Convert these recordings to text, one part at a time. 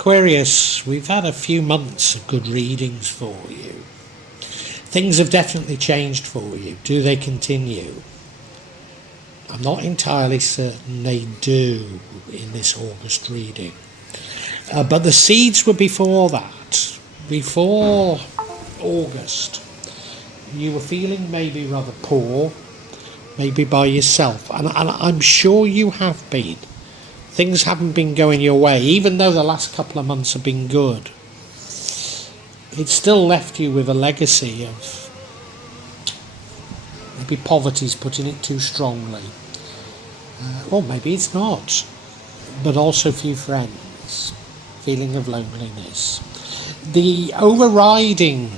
Aquarius, we've had a few months of good readings for you. Things have definitely changed for you. Do they continue? I'm not entirely certain they do in this August reading. But the seeds were before that. Before August, you were feeling maybe rather poor, maybe by yourself. And I'm sure you have been. Things haven't been going your way, even though the last couple of months have been good. It's still left you with a legacy of maybe poverty's putting it too strongly. Or maybe it's not. But also few friends. Feeling of loneliness. The overriding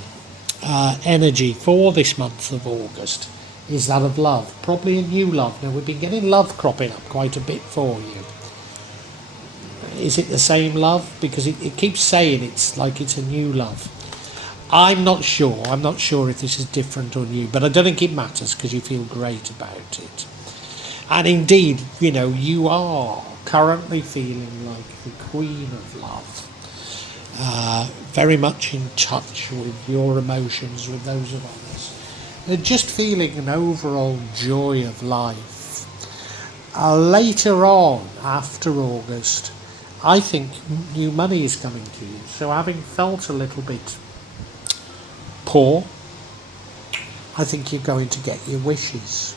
energy for this month of August is that of love. Probably a new love. Now we've been getting love cropping up quite a bit for you. Is it the same love? Because it keeps saying it's like it's a new love. I'm not sure. I'm not sure if this is different or new, but I don't think it matters because you feel great about it. And indeed, you are currently feeling like the Queen of Love. Very much in touch with your emotions, with those of others. And just feeling an overall joy of life. Later on, after August, I think new money is coming to you. So having felt a little bit poor, I think you're going to get your wishes.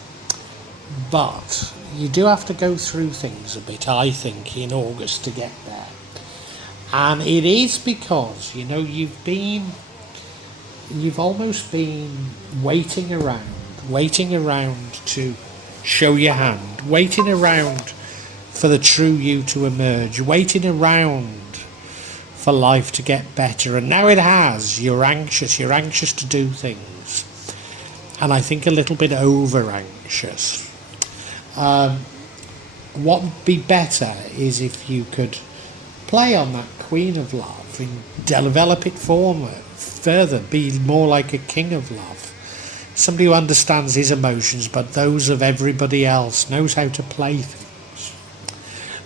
But you do have to go through things a bit, I think, in August to get there. And it is because, you've almost been waiting around to show your hand, waiting around for the true you to emerge, waiting around for life to get better. And now it has. You're anxious to do things. And I think a little bit over anxious. What would be better is if you could play on that Queen of Love and develop it further, be more like a King of Love. Somebody who understands his emotions, but those of everybody else, knows how to play things.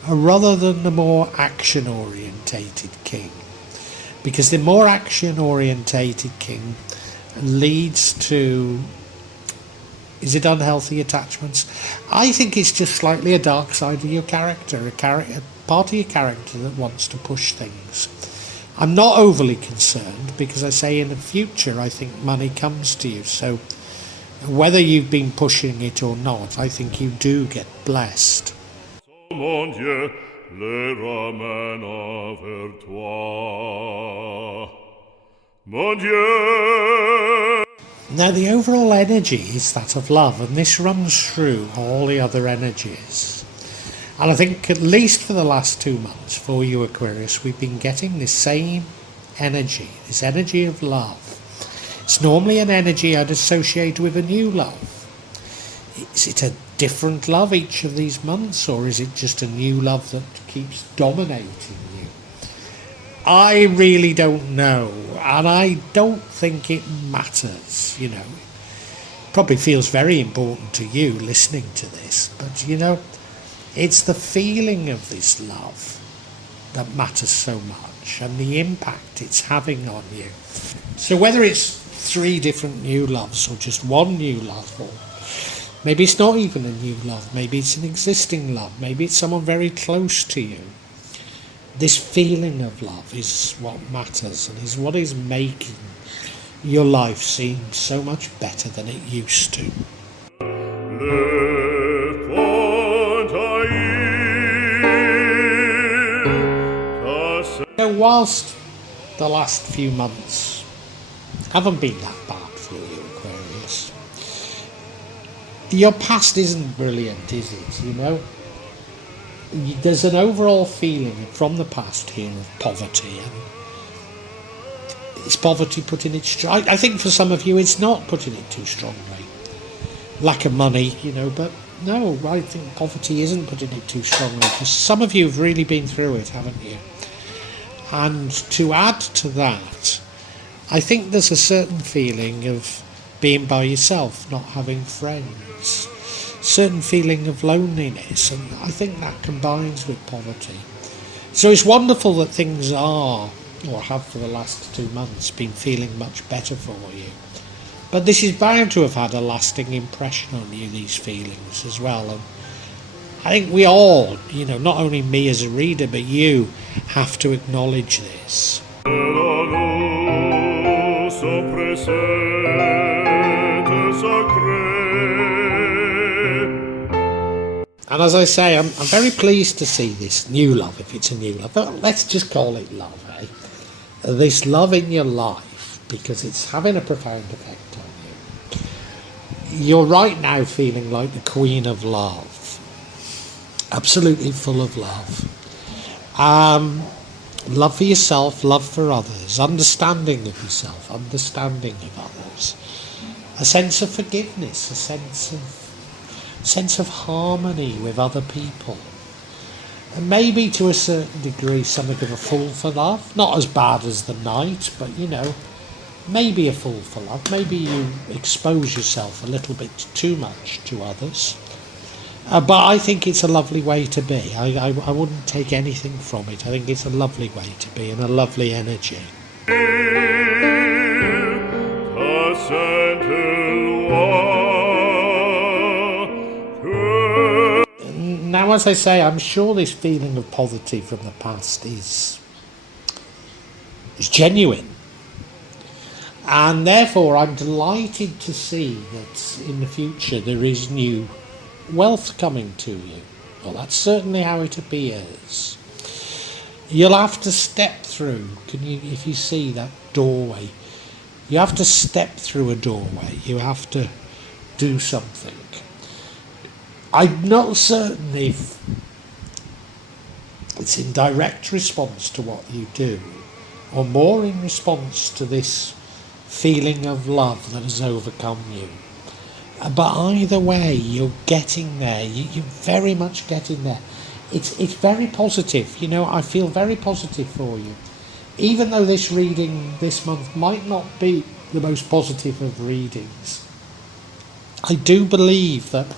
Rather than the more action-orientated king. Because the more action-orientated king leads to... Is it unhealthy attachments? I think it's just slightly a dark side of your character, a part of your character that wants to push things. I'm not overly concerned because I say in the future I think money comes to you. So whether you've been pushing it or not, I think you do get blessed. Mon Dieu, le ramène vers toi. Mon Dieu. Now the overall energy is that of love, and this runs through all the other energies. And I think at least for the last 2 months for you Aquarius, we've been getting this same energy, this energy of love. It's normally an energy I'd associate with a new love. Is it a different love each of these months, or is it just a new love that keeps dominating you? I really don't know, and I don't think it matters, Probably feels very important to you listening to this, but it's the feeling of this love that matters so much, and the impact it's having on you. So whether it's 3 different new loves, or just one new love, or maybe it's not even a new love, maybe it's an existing love, maybe it's someone very close to you. This feeling of love is what matters and is what is making your life seem so much better than it used to. So whilst the last few months haven't been that bad for you, Aquarius, your past isn't brilliant, is it? There's an overall feeling from the past here of poverty, and is poverty putting it strong? I think for some of you it's not putting it too strongly. Lack of money, but no, I think poverty isn't putting it too strongly, because some of you have really been through it, haven't you? And to add to that, I think there's a certain feeling of being by yourself, not having friends. Certain feeling of loneliness, and I think that combines with poverty. So it's wonderful that things are, or have for the last 2 months, been feeling much better for you. But this is bound to have had a lasting impression on you, these feelings as well. And I think we all, not only me as a reader, but you have to acknowledge this. And as I say, I'm very pleased to see this new love, if it's a new love. But let's just call it love, eh? This love in your life, because it's having a profound effect on you. You're right now feeling like the Queen of Love. Absolutely full of love. Love for yourself, love for others, understanding of yourself, understanding of others. A sense of forgiveness, a sense of harmony with other people. And maybe to a certain degree something of a fool for love. Not as bad as the Knight, but maybe a fool for love. Maybe you expose yourself a little bit too much to others. But I think it's a lovely way to be. I wouldn't take anything from it. I think it's a lovely way to be and a lovely energy. Now, as I say, I'm sure this feeling of poverty from the past is genuine. And therefore, I'm delighted to see that in the future there is new wealth coming to you. Well, that's certainly how it appears. You'll have to step through, if you see that doorway, you have to step through a doorway. You have to do something. I'm not certain if it's in direct response to what you do, or more in response to this feeling of love that has overcome you. But either way, you're getting there. You're very much getting there. It's very positive. I feel very positive for you. Even though this reading this month might not be the most positive of readings, I do believe that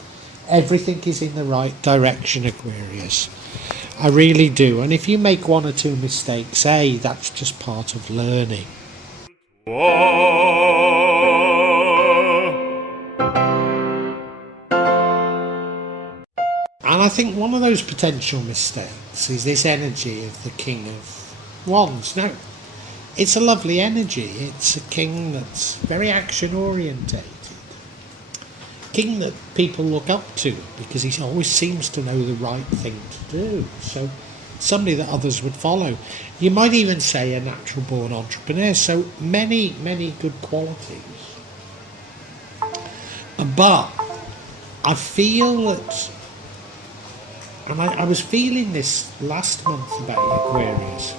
everything is in the right direction, Aquarius. I really do. And if you make one or two mistakes, that's just part of learning. And I think one of those potential mistakes is this energy of the King of Wands. Now, it's a lovely energy. It's a king that's very action orientated. King that people look up to because he always seems to know the right thing to do. So somebody that others would follow. You might even say a natural born entrepreneur. So many, many good qualities. But I feel that, and I was feeling this last month about Aquarius,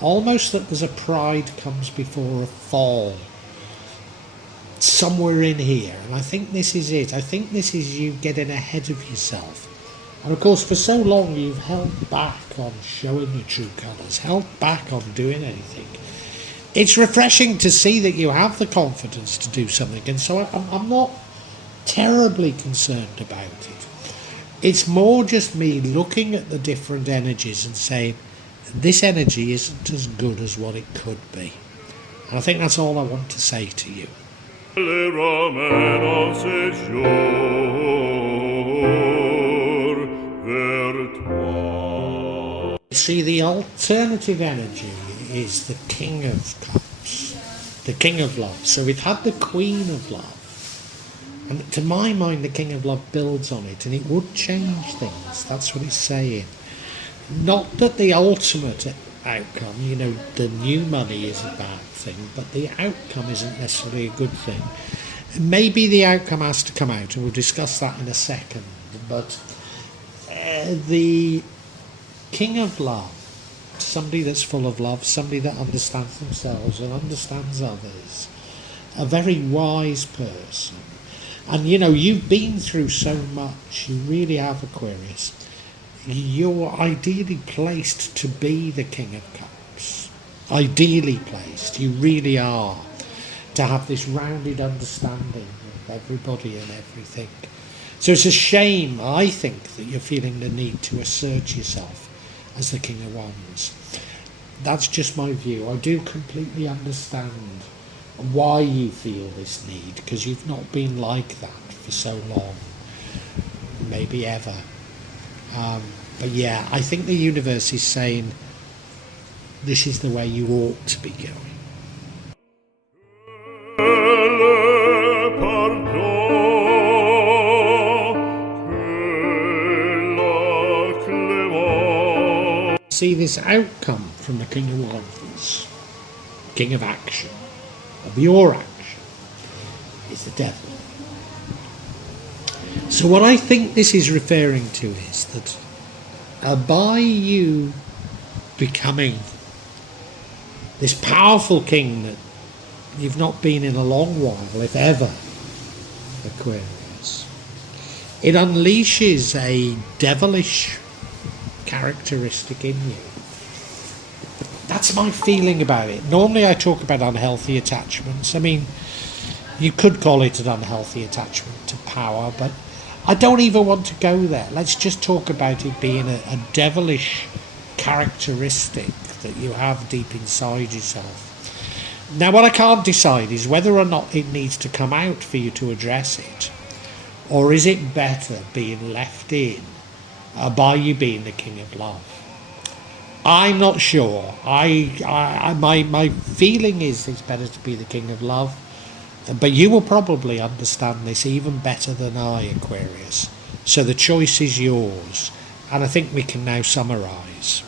almost that there's a pride comes before a fall. Somewhere in here, and I think this is it. I think this is you getting ahead of yourself. And of course, for so long you've held back on showing your true colours, held back on doing anything. It's refreshing to see that you have the confidence to do something, and so I'm not terribly concerned about it. It's more just me looking at the different energies and saying, this energy isn't as good as what it could be. And I think that's all I want to say to you. See, the alternative energy is the King of Cups, the King of Love. So we've had the Queen of Love, and to my mind the King of Love builds on it, and it would change things. That's what it's saying. Not that the ultimate outcome, the new money is a bad thing, but the outcome isn't necessarily a good thing. Maybe the outcome has to come out, and we'll discuss that in a second, but the King of Love, somebody that's full of love, somebody that understands themselves and understands others, a very wise person. And you've been through so much, you really have, Aquarius. You're ideally placed to be the King of Cups. Ideally placed, you really are, to have this rounded understanding of everybody and everything. So it's a shame, I think, that you're feeling the need to assert yourself as the King of Wands. That's just my view. I do completely understand why you feel this need, because you've not been like that for so long, maybe ever. But yeah, I think the universe is saying this is the way you ought to be going. See this outcome from the King of Wands, King of Action, of your action, is the Devil. So what I think this is referring to is that by you becoming this powerful king that you've not been in a long while, if ever, Aquarius, it unleashes a devilish characteristic in you. That's my feeling about it. Normally I talk about unhealthy attachments. I mean, you could call it an unhealthy attachment to power, but I don't even want to go there. Let's just talk about it being a devilish characteristic that you have deep inside yourself. Now, what I can't decide is whether or not it needs to come out for you to address it, or is it better being left in by you being the King of Love. I'm not sure. My feeling is it's better to be the King of Love, but you will probably understand this even better than I, Aquarius. So the choice is yours, and I think we can now summarise.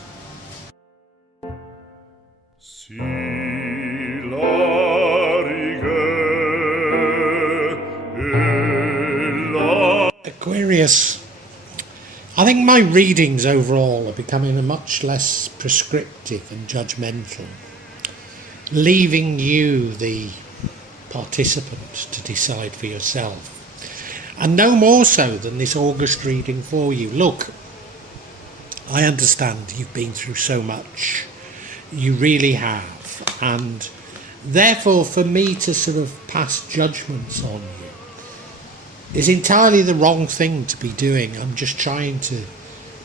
Aquarius, I think my readings overall are becoming much less prescriptive and judgmental, leaving you, the participant, to decide for yourself. And no more so than this August reading for you. Look, I understand you've been through so much. You really have. And therefore, for me to sort of pass judgments on you is entirely the wrong thing to be doing. I'm just trying to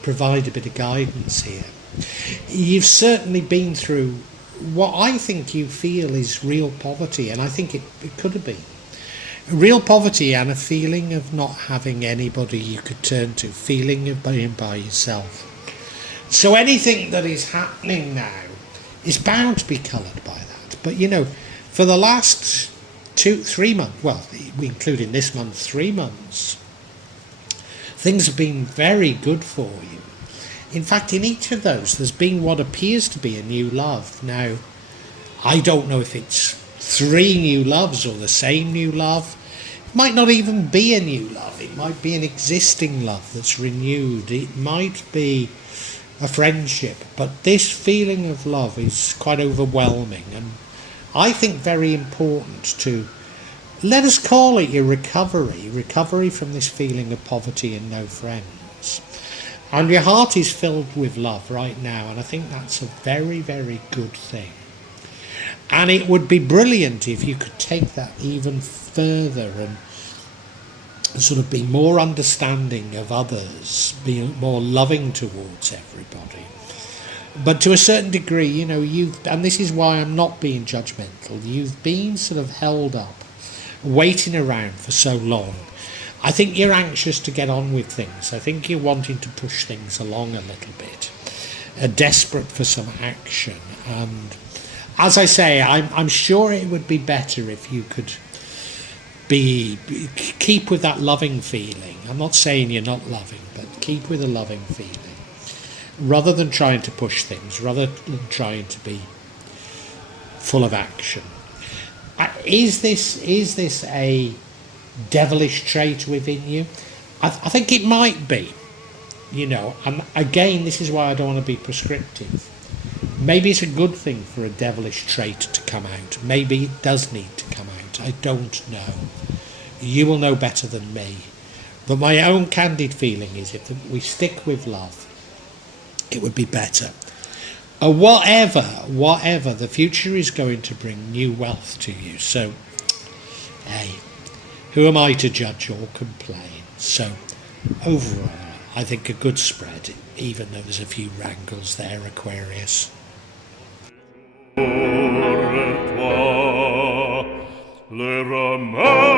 provide a bit of guidance here. You've certainly been through what I think you feel is real poverty, and I think it could have been. Real poverty and a feeling of not having anybody you could turn to, feeling of being by yourself. So anything that is happening now is bound to be coloured by that. But you know, for the last 3 months, well, we include in this month 3 months, things have been very good for you. In fact, in each of those, there's been what appears to be a new love. Now, I don't know if it's 3 new loves or the same new love. It might not even be a new love. It might be an existing love that's renewed. It might be a friendship. But this feeling of love is quite overwhelming, and I think very important to, let us call it your recovery from this feeling of poverty and no friends. And your heart is filled with love right now, and I think that's a very, very good thing. And it would be brilliant if you could take that even further and sort of be more understanding of others, be more loving towards everybody. But to a certain degree, you know, and this is why I'm not being judgmental, you've been sort of held up, waiting around for so long. I think you're anxious to get on with things. I think you're wanting to push things along a little bit, desperate for some action. And as I say, I'm sure it would be better if you could keep with that loving feeling. I'm not saying you're not loving, but keep with a loving feeling, rather than trying to push things, rather than trying to be full of action. Is this a devilish trait within you? I think it might be, you know, and again, this is why I don't want to be prescriptive. Maybe it's a good thing for a devilish trait to come out. Maybe it does need to come out. I don't know. You will know better than me. But my own candid feeling is if we stick with love, it would be better. Whatever, the future is going to bring new wealth to you. So, hey, who am I to judge or complain? So, overall, I think a good spread, even though there's a few wrangles there, Aquarius. Pour toi, le roman